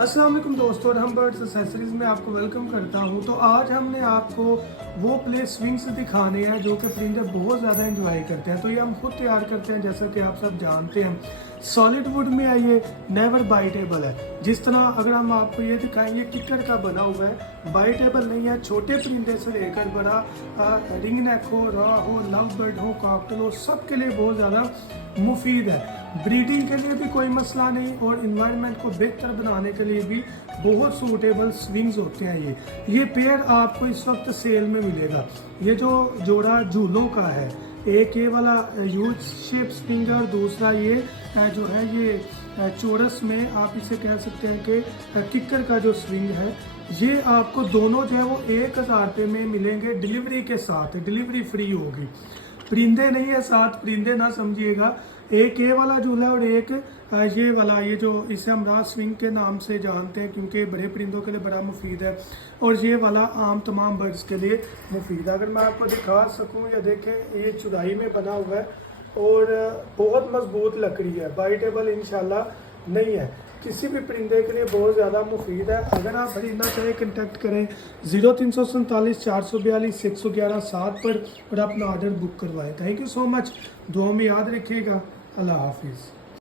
अस्सलाम वालेकुम दोस्तों, हम बर्ड्स एक्सेसरीज में आपको वेलकम करता हूं। तो आज हमने आपको वो प्ले स्विंग्स दिखाने हैं जो कि परिंदे बहुत ज़्यादा एंजॉय करते हैं। तो ये हम खुद तैयार करते हैं, जैसा कि आप सब जानते हैं। सॉलिड वुड में है, ये नेवर बाइटेबल है। जिस तरह अगर हम आपको ये दिखाएं, ये किकर का बना हुआ है, बाइटेबल नहीं है। छोटे परिंदे से लेकर बड़ा रिंग नेक हो, रॉ हो, लव बर्ड हो, कॉकटेल हो, सबके लिए बहुत ज़्यादा मुफीद है। ब्रीडिंग के लिए भी कोई मसला नहीं और इन्वायरमेंट को बेहतर बनाने के लिए भी बहुत सूटेबल स्विंग्स होते हैं। ये पेयर आपको इस वक्त सेल में मिलेगा। ये जो जोड़ा झूलों का है, एक ये वाला यूज शेप स्विंग और दूसरा ये जो है ये चोरस में आप इसे कह सकते हैं कि किकर का जो स्विंग है, ये आपको दोनों जो है वो 1000 रुपये में मिलेंगे। डिलीवरी के साथ, डिलीवरी फ्री होगी। परिंदे नहीं है साथ, परिंदे ना समझिएगा। एक ये वाला झूला है और एक ये वाला, ये जो इसे हम राज स्विंग के नाम से जानते हैं क्योंकि बड़े परिंदों के लिए बड़ा मुफीद है और ये वाला आम तमाम बर्ड्स के लिए मुफीद है। अगर मैं आपको दिखा सकूं, या देखें, ये चुराई में बना हुआ है और बहुत मजबूत लकड़ी है, बाइटेबल इंशाल्लाह नहीं है। किसी भी परिंदे के लिए बहुत ज़्यादा मुफीद है। अगर आप खरीदना चाहें कंटेक्ट करें 0347 442 111 7 पर और अपना ऑर्डर बुक करवाएं। Thank you so much. दुआ में याद रखिएगा। अल्लाह हाफिज़।